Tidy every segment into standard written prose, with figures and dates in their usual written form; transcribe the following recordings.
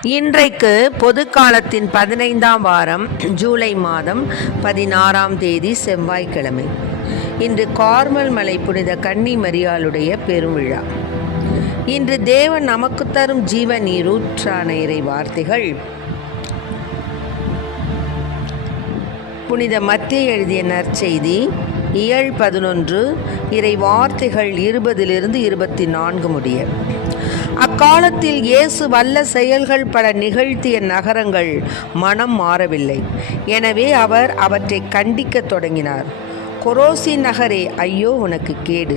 இன்றைக்கு பொது காலத்தின் 15ஆம் வாரம் ஜூலை மாதம் 16ஆம் தேதி செவ்வாய்க்கிழமை. இன்று கார்மல் மலை புனித கன்னி மரியாளுடைய பெருவிழா. இன்று தேவன் நமக்கு தரும் ஜீவ நீரூற்றான இறை வார்த்தைகள் புனித மத்தேயு எழுதிய நற்செய்தி இயல் 11 இறை வார்த்தைகள் 20 24 முடிய. அக்காலத்தில் இயேசு வல்ல செயல்கள் பல நிகழ்த்திய நகரங்கள் மனம் மாறவில்லை. எனவே அவர் அவற்றை கண்டிக்கத் தொடங்கினார். கொரோசி நகரே, ஐயோ உனக்கு கேடு!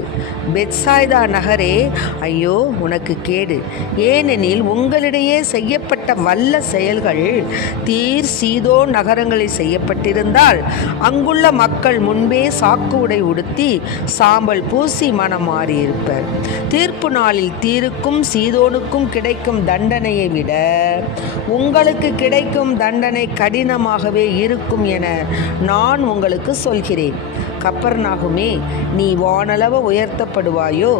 பெத்சாய்தா நகரே, ஐயோ உனக்கு கேடு! ஏனெனில் உங்களிடையே செய்யப்பட்ட வல்ல செயல்கள் தீர் சீதோன் நகரங்களில் செய்யப்பட்டிருந்தால் அங்குள்ள மக்கள் முன்பே சாக்கு உடை உடுத்தி சாம்பல் பூசி மனம் மாறியிருப்பர். தீர்ப்பு நாளில் தீருக்கும் சீதோனுக்கும் கிடைக்கும் தண்டனையை விட உங்களுக்கு கிடைக்கும் தண்டனை கடினமாகவே இருக்கும் என நான் உங்களுக்கு சொல்கிறேன். கப்பர்நாகுமே, நீ வானளவு உயர்த்தப்படுவாயோ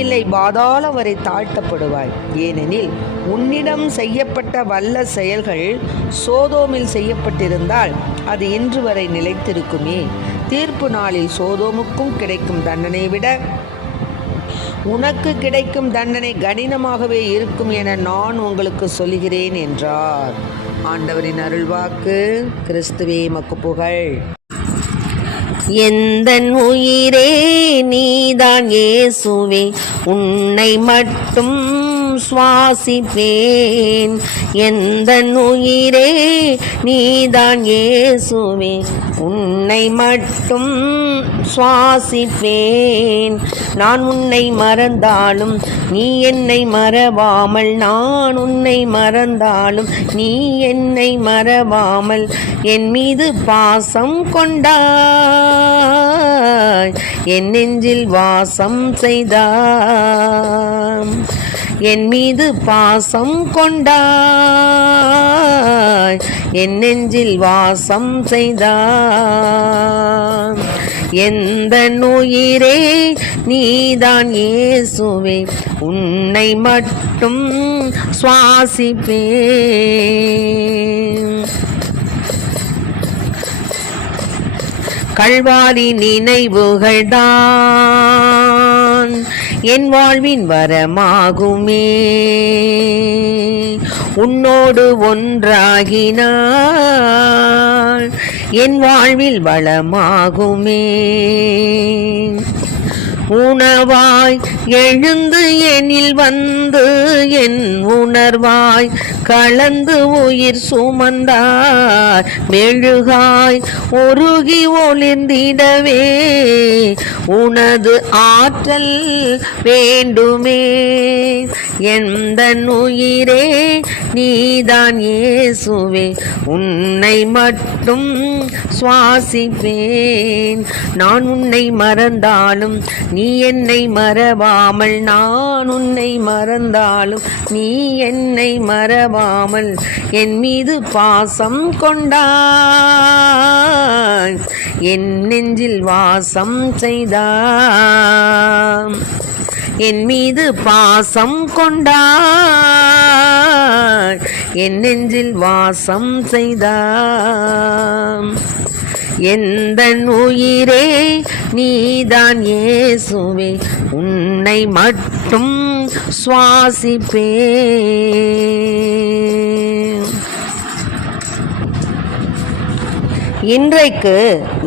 இல்லை பாதாளம் வரை தாழ்த்தப்படுவாய். ஏனெனில் உன்னிடம் செய்யப்பட்ட வல்ல செயல்கள் சோதோமில் செய்யப்பட்டிருந்தால் அது இன்று வரை நிலைத்திருக்குமே. தீர்ப்பு நாளில் சோதோமுக்கும் கிடைக்கும் தண்டனை விட உனக்கு கிடைக்கும் தண்டனை கடினமாகவே இருக்கும் என நான் உங்களுக்கு சொல்கிறேன் என்றார். ஆண்டவரின் அருள்வாக்கு. கிறிஸ்துவே மக்கு புகழ். எந்தன் உயிரே நீதான் இயேசுவே, உன்னை மட்டும் சுவாசிப்பேன். எந்தன் உயிரே நீதான் இயேசுவே, உன்னை மட்டும் சுவாசிப்பேன். நான் உன்னை மறந்தாலும் நீ என்னை மறவாமல், நான் உன்னை மறந்தாலும் நீ என்னை மறவாமல் என் மீது பாசம் கொண்டாய், என் நெஞ்சில் வாசம் செய்தாய். என் மீது பாசம் கொண்டாய், என் நெஞ்சில் வாசம் செய்தாய். எந்த உயிரே நீதான் இயேசுவே, உன்னை மட்டும் சுவாசிப்பேன். கல்வாரி நினைவுகள் தான் என் வாழ்வின் வரமாகுமே. உன்னோடு ஒன்றாகினாள் என் வாழ்வில் வளமாகுமே. உணவாய் எழுந்து எனில் வந்து என் உணர்வாய் கலந்து உயிர் சுமந்தாய். மெழுகாய் உருகி ஒளிர்ந்திடவே உனது ஆற்றல் வேண்டுமே. எந்த உயிரே நீதான் இயேசுவே, உன்னை மட்டும் சுவாசிப்பேன். நான் உன்னை மறந்தாலும் நீ என்னை மறவாமல், நான் உன்னை மறந்தாலும் நீ என்னை மறவாமல் என் மீது பாசம் கொண்டாய், என் நெஞ்சில் வாசம் செய்தாய். என் மீது பாசம் கொண்டாய், என் நெஞ்சில் வாசம் செய்தாய். எந்த உயிரே நீதான் இயேசுவே, உன்னை மட்டும் சுவாசிப்பேன். இன்றைக்கு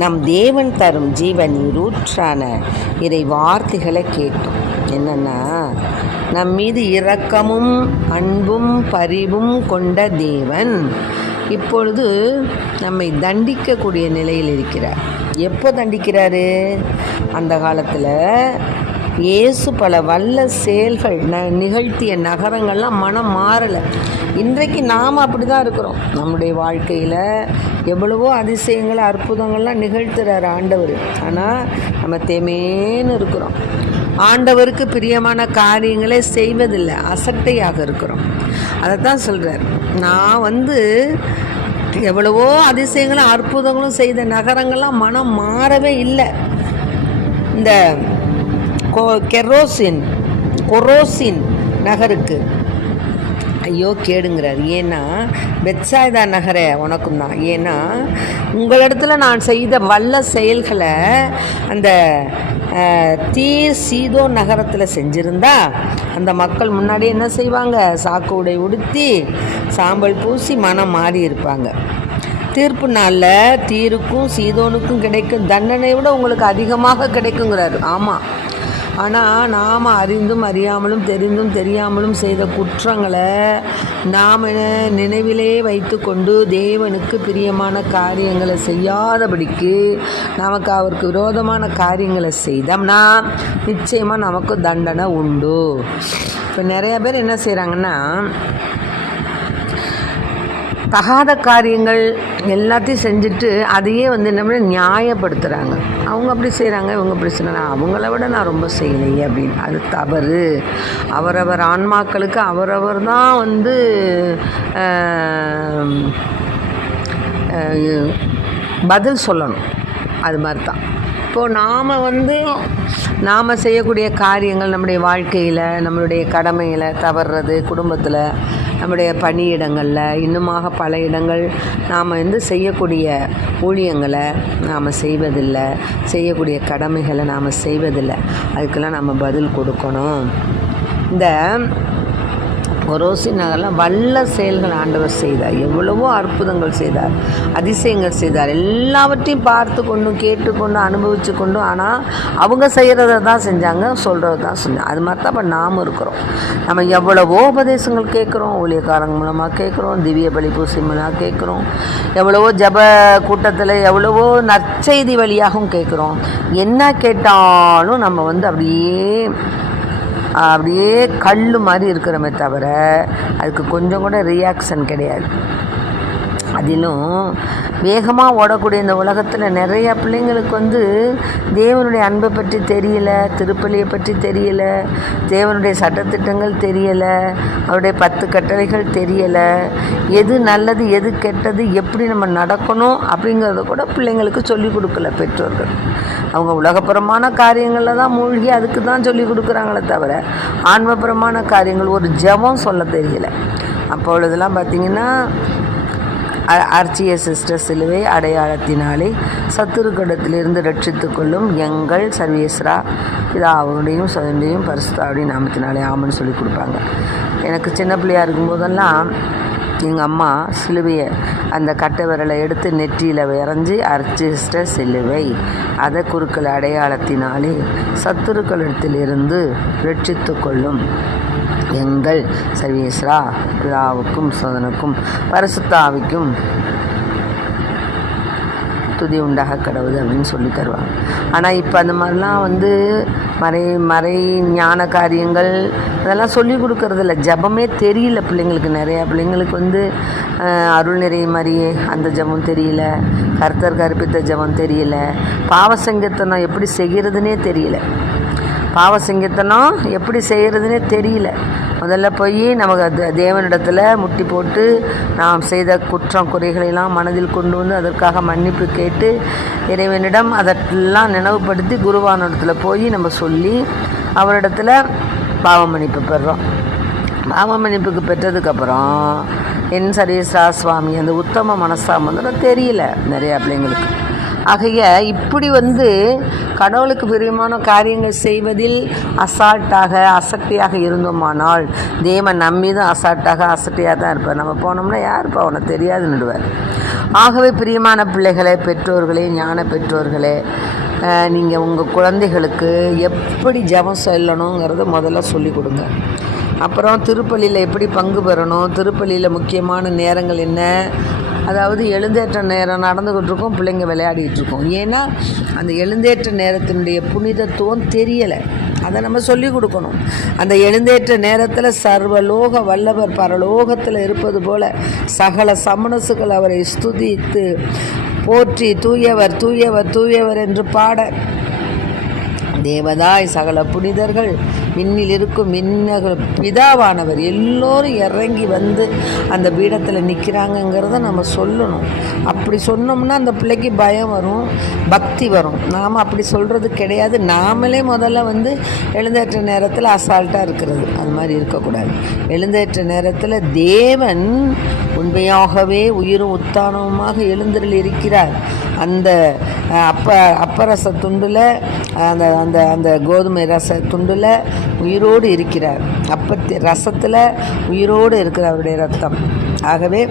நம் தேவன் தரும் ஜீவ நீரூற்றான இறை வார்த்தைகளை கேட்டோம். என்னன்னா, நம் மீது இரக்கமும் அன்பும் பரிவும் கொண்ட தேவன் இப்பொழுது நம்மை தண்டிக்கக்கூடிய நிலையில் இருக்கிறார். எப்போ தண்டிக்கிறாரு? அந்த காலத்தில் இயேசு பல வல்ல செயல்கள் நிகழ்த்திய நகரங்கள்லாம் மனம் மாறலை. இன்றைக்கு நாம் அப்படி தான் இருக்கிறோம். நம்முடைய வாழ்க்கையில் எவ்வளவோ அதிசயங்கள் அற்புதங்கள்லாம் நிகழ்த்துறார் ஆண்டவர். ஆனால் நம்ம தேமேன்னு இருக்கிறோம். ஆண்டவருக்கு பிரியமான காரியங்களை செய்வதில்லை, அசட்டையாக இருக்கிறோம். அதை தான் சொல்கிறார். நான் எவ்வளவோ அதிசயங்களும் அற்புதங்களும் செய்த நகரங்கள்லாம் மனம் மாறவே இல்லை. இந்த கொரோசின் நகருக்கு ஐயோ கேடுங்கிறார். ஏன்னா பெத்சாய்தா நகரே உனக்கும் தான். ஏன்னா உங்களிடத்துல நான் செய்த வல்ல செயல்களை அந்த தீர் சீதோ நகரத்தில் செஞ்சுருந்தா அந்த மக்கள் முன்னாடி என்ன செய்வாங்க? சாக்கு உடை உடுத்தி சாம்பல் பூசி மனம் மாறி இருப்பாங்க. தீர்ப்பு நாளில் தீருக்கும் சீதோனுக்கும் கிடைக்கும் தண்டனை விட உங்களுக்கு அதிகமாக கிடைக்குங்கிறாரு. ஆமாம், ஆனால் நாம் அறிந்தும் அறியாமலும் தெரிந்தும் தெரியாமலும் செய்த குற்றங்களை நாம் நினைவிலே வைத்து கொண்டு தேவனுக்கு பிரியமான காரியங்களை செய்யாதபடிக்கு நமக்கு அவருக்கு விரோதமான காரியங்களை செய்தோம்னா நிச்சயமாக நமக்கு தண்டனை உண்டு. இப்போ நிறையா பேர் என்ன செய்கிறாங்கன்னா, தகாத காரியங்கள் எல்லாத்தையும் செஞ்சுட்டு அதையே என்ன நியாயப்படுத்துகிறாங்க. அவங்க அப்படி செய்கிறாங்க, இவங்க அப்படி செய்கிறாங்க, அவங்கள விட நான் ரொம்ப செய்யலையே அப்படின்னு. அது தவறு. அவரவர் ஆன்மாக்களுக்கு அவரவர் தான் பதில் சொல்லணும். அது மாதிரி தான் இப்போது நாம் செய்யக்கூடிய காரியங்கள் நம்முடைய வாழ்க்கையில் நம்மளுடைய கடமையில் தவறுறது, குடும்பத்தில் நம்முடைய பணியிடங்களில் இன்னுமாக பல இடங்கள் நாம் செய்யக்கூடிய ஊழியங்களை நாம் செய்வதில்லை, செய்யக்கூடிய கடமைகளை நாம் செய்வதில்லை. அதுக்கெல்லாம் நம்ம பதில் கொடுக்கணும். இந்த கொரோசி நகரில் வல்ல செயல்கள் ஆண்டவர் செய்தார். எவ்வளவோ அற்புதங்கள் செய்தார், அதிசயங்கள் செய்தார். எல்லாவற்றையும் பார்த்து கொண்டும் கேட்டுக்கொண்டு அனுபவித்து கொண்டும், ஆனால் அவங்க செய்கிறத தான் செஞ்சாங்க, சொல்கிறது தான் செஞ்சாங்க. அது மாதிரி தான் இப்போ நாம் இருக்கிறோம். நம்ம எவ்வளவோ உபதேசங்கள் கேட்குறோம், ஊழியக்காரங்க மூலமாக கேட்குறோம், திவ்ய பலி பூசை மூலமாக கேட்குறோம், எவ்வளவோ ஜப கூட்டத்தில் எவ்வளவோ நற்செய்தி வழியாகவும் கேட்குறோம். என்ன கேட்டாலும் நம்ம அப்படியே கல் மாதிரி இருக்கிறோமே தவிர அதுக்கு கொஞ்சம் கூட ரியாக்ஷன் கிடையாது. அதிலும் வேகமாக ஓடக்கூடிய இந்த உலகத்தில் நிறையா பிள்ளைங்களுக்கு தேவனுடைய அன்பை பற்றி தெரியலை, திருப்பலியை பற்றி தெரியலை, தேவனுடைய சட்டத்திட்டங்கள் தெரியலை, அவருடைய 10 கட்டளைகள் தெரியலை, எது நல்லது எது கெட்டது எப்படி நம்ம நடக்கணும் அப்படிங்கிறத கூட பிள்ளைங்களுக்கு சொல்லிக் கொடுக்கல பெற்றோர்கள். அவங்க உலகப்புறமான காரியங்களில் தான் மூழ்கி அதுக்கு தான் சொல்லிக் கொடுக்குறாங்களே தவிர ஆன்மபுரமான காரியங்கள் ஒரு ஜெபம் சொல்ல தெரியலை. அப்பொழுதெல்லாம் பார்த்திங்கன்னா அர்ச்சிய சிஸ்டர் சிலுவை அடையாளத்தினாலே சத்துருக்கடத்திலிருந்து ரட்சித்து கொள்ளும் எங்கள் சர்வேஸ்வரா பிதாவுடையும் சுதந்தையும் பரிசுத்தாவுடையும் நாமத்தினாலே ஆமன்னு சொல்லி கொடுப்பாங்க. எனக்கு சின்ன பிள்ளையாக இருக்கும்போதெல்லாம் எங்கள் அம்மா சிலுவையை அந்த கட்டை விரலை எடுத்து நெற்றியில் வரைஞ்சி அர்ச்சிஸ்ட சிலுவை அதை குறுக்கள் அடையாளத்தினாலே சத்துருக்களிடத்திலிருந்து ரட்சித்து கொள்ளும் எங்கள் சர்வேஸ்வரா பிதாவுக்கும் சுதனுக்கும் பரிசுத்தாவிக்கும் துதி உண்டாக கடவுது அப்படின்னு சொல்லி தருவாங்க. ஆனால் இப்போ அந்த மாதிரிலாம் மறை ஞான காரியங்கள் அதெல்லாம் சொல்லி கொடுக்கறதில்ல. ஜபமே தெரியல பிள்ளைங்களுக்கு. நிறையா பிள்ளைங்களுக்கு அருள் நிறை மாதிரியே அந்த ஜபம் தெரியல, கர்த்தர் கற்பித்த ஜபம் தெரியல, பாவசங்கீர்த்தனம் எப்படி செய்கிறதுனே தெரியல, பாவசங்கீர்த்தனம் எப்படி செய்கிறதுனே தெரியல. முதல்ல போய் நமக்கு தேவனிடத்தில் முட்டி போட்டு நாம் செய்த குற்றம் குறைகளெல்லாம் மனதில் கொண்டு அதற்காக மன்னிப்பு கேட்டு இறைவனிடம் அதெல்லாம் நினைவுபடுத்தி குருவானிடத்தில் போய் நம்ம சொல்லி அவரிடத்தில் பாவ மன்னிப்பு பெறுறோம். பாவ மன்னிப்புக்கு பெற்றதுக்கப்புறம் என் சர்வேஸ்வரா சுவாமி அந்த உத்தம மனசாம தெரியல நிறையா பிள்ளைங்களுக்கு. ஆகைய இப்படி கடவுளுக்கு பிரியமான காரியங்கள் செய்வதில் அசால்ட்டாக அசட்டியாக இருந்தோமானால் தேவன் நம்மீதும் அசால்ட்டாக அசட்டியாக தான் இருப்பார். நம்ம போனோம்னா யாருப்பா உனக்கு தெரியாதுன்னுடுவார். ஆகவே பிரியமான பிள்ளைகளே, பெற்றோர்களே, ஞான பெற்றோர்களே, நீங்கள் உங்கள் குழந்தைகளுக்கு எப்படி ஜெபம் சொல்லணுங்கிறத முதல்ல சொல்லிக் கொடுங்க. அப்புறம் திருப்பலியில் எப்படி பங்கு பெறணும், திருப்பலியில் முக்கியமான நேரங்கள் என்ன, அதாவது எழுந்தேற்ற நேரம் நடந்துக்கிட்டு இருக்கோம், பிள்ளைங்க விளையாடிட்டு இருக்கோம். ஏன்னா அந்த எழுந்தேற்ற நேரத்தினுடைய புனிதத்துவம் தெரியலை, அதை நம்ம சொல்லிக் கொடுக்கணும். அந்த எழுந்தேற்ற நேரத்தில் சர்வலோக வல்லவர் பரலோகத்தில் இருப்பது போல சகல சமணசுகள் அவரை ஸ்துதித்து போற்றி தூயவர் தூயவர் தூயவர் என்று பாட தேவதாய் சகல புனிதர்கள் விண்ணில் இருக்கும் பிதாவானவர் எல்லோரும் இறங்கி வந்து அந்த பீடத்தில் நிற்கிறாங்கங்கிறத நம்ம சொல்லணும். அப்படி சொன்னோம்னா அந்த பிள்ளைக்கு பயம் வரும், பக்தி வரும். நாம் அப்படி சொல்கிறது கிடையாது. நாமளே முதல்ல வந்து எழுந்தேற்ற நேரத்தில் அசால்ட்டாக இருக்கிறது, அது மாதிரி இருக்கக்கூடாது. எழுந்தேற்ற நேரத்தில் தேவன் உண்மையாகவே உயிரும் உத்தானவுமாக எழுந்தருள் இருக்கிறார். அந்த அப்பரச துண்டில் அந்த அந்த அந்த கோதுமை ரச துண்டில் உயிரோடு இருக்கிறார். ரசத்தில் உயிரோடு இருக்கிற அவருடைய ரத்தம். ஆகவே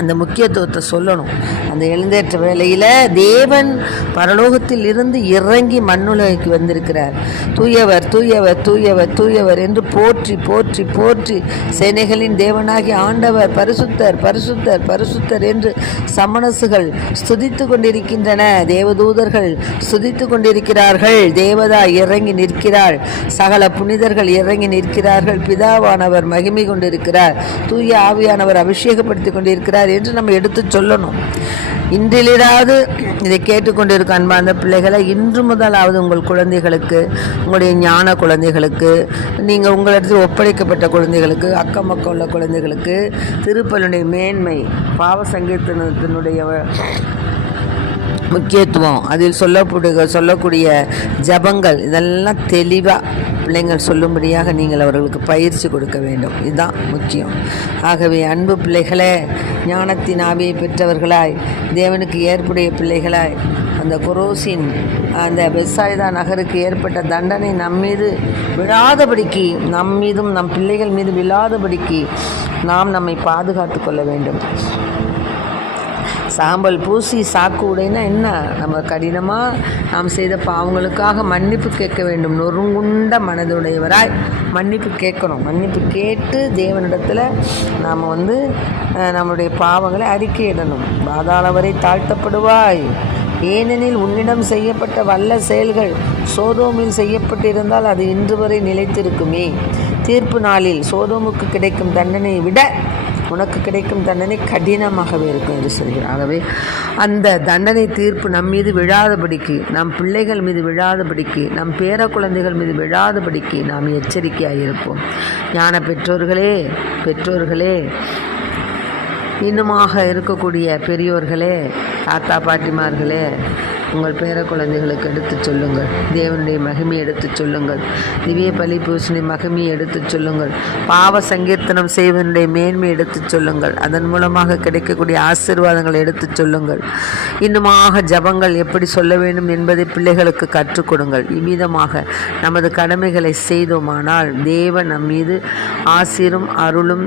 அந்த முக்கியத்துவத்தை சொல்லணும். அந்த எழுந்தேற்ற வேளையில் தேவன் பரலோகத்தில் இருந்து இறங்கி மண்ணுலகிற்கு வந்திருக்கிறார். தூயவர் தூயவர் தூயவர் தூயவர் என்று போற்றி போற்றி போற்றி சேனைகளின் தேவனாகி ஆண்டவர் பரிசுத்தர் பரிசுத்தர் பரிசுத்தர் என்று சமணசுகள் ஸ்துதித்து கொண்டிருக்கின்றன. தேவதூதர்கள் ஸ்துதித்து கொண்டிருக்கிறார்கள். தேவதா இறங்கி நிற்கிறாள். சகல புனிதர்கள் இறங்கி நிற்கிறார்கள். பிதாவானவர் மகிமை கொண்டிருக்கிறார். தூய ஆவியானவர் அபிஷேகப்படுத்தி கொண்டிருக்கிறார் என்று நம்ம எடுத்து சொல்லணும். இன்றிலிராது இதை கேட்டுக்கொண்டிருக்க அன்பார்ந்த பிள்ளைகளை, இன்று முதலாவது உங்கள் குழந்தைகளுக்கு, உங்களுடைய ஞான குழந்தைகளுக்கு, நீங்கள் உங்களிடத்தில் ஒப்படைக்கப்பட்ட குழந்தைகளுக்கு, அக்கம் பக்கம் உள்ள குழந்தைகளுக்கு திருப்பலினுடைய மேன்மை, பாவ சங்கீர்த்தனத்தினுடைய முக்கியத்துவம், அதில் சொல்லக்கூடிய ஜபங்கள், இதெல்லாம் தெளிவாக பிள்ளைங்கள் சொல்லும்படியாக நீங்கள் அவர்களுக்கு பயிற்சி கொடுக்க வேண்டும். இதுதான் முக்கியம். ஆகவே அன்பு பிள்ளைகளே, ஞானத்தின் ஆவியை பெற்றவர்களாய், தேவனுக்கு ஏற்புடைய பிள்ளைகளாய், அந்த கொரோசின் அந்த பெத்சாய்தா நகருக்கு ஏற்பட்ட தண்டனை நம்மீது விழாதபடிக்கு, நம் மீதும் நம் பிள்ளைகள் மீது விழாதபடிக்கு நாம் நம்மை பாதுகாத்து கொள்ள வேண்டும். சாம்பல் பூசி சாக்கு உடைனா என்ன? நம்ம கடினமாக நாம் செய்த பாவங்களுக்காக மன்னிப்பு கேட்க வேண்டும். நொறுங்குண்ட மனதுடையவராய் மன்னிப்பு கேட்கணும். மன்னிப்பு கேட்டு தேவனிடத்தில் நாம் வந்து நம்முடைய பாவங்களை அறிக்கையிடணும். பாதாள வரை தாழ்த்தப்படுவாய், ஏனெனில் உன்னிடம் செய்யப்பட்ட வல்ல செயல்கள் சோதோமில் செய்யப்பட்டிருந்தால் அது இன்று வரை நிலைத்திருக்குமே. தீர்ப்பு நாளில் சோதோமுக்கு கிடைக்கும் தண்டனையை விட உனக்கு கிடைக்கும் தண்டனை கடினமாகவே இருக்கும் என்று சொல்கிறார். ஆகவே அந்த தண்டனை தீர்ப்பு நம் மீது விழாதபடிக்கு, நம் பிள்ளைகள் மீது விழாதபடிக்கு, நம் பேர குழந்தைகள் மீது விழாதபடிக்கு நாம் எச்சரிக்கையாக இருப்போம். ஞான பெற்றோர்களே, இன்னுமாக இருக்கக்கூடிய பெரியோர்களே, தாத்தா பாட்டிமார்களே, உங்கள் பேர குழந்தைகளுக்கு எடுத்து சொல்லுங்கள். தேவனுடைய மகிமையை எடுத்து சொல்லுங்கள். திவ்ய பலி பூசணி மகிமையை எடுத்து சொல்லுங்கள். பாவ சங்கீர்த்தனம் செய்வனுடைய மேன்மை எடுத்து சொல்லுங்கள். அதன் மூலமாக கிடைக்கக்கூடிய ஆசீர்வாதங்களை எடுத்து சொல்லுங்கள். இன்னுமாக ஜபங்கள் எப்படி சொல்ல வேண்டும் என்பதை பிள்ளைகளுக்கு கற்றுக் கொடுங்கள். இவ்விதமாக நமது கடமைகளை செய்தோமானால் தேவன் நம் மீது ஆசீரும் அருளும்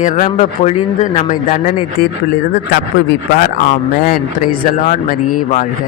நிரம்ப பொழிந்து நம்மை தண்டனை தீர்ப்பிலிருந்து தப்புவிப்பார். ஆமென். Praise the lord. மரியே வாழ்க.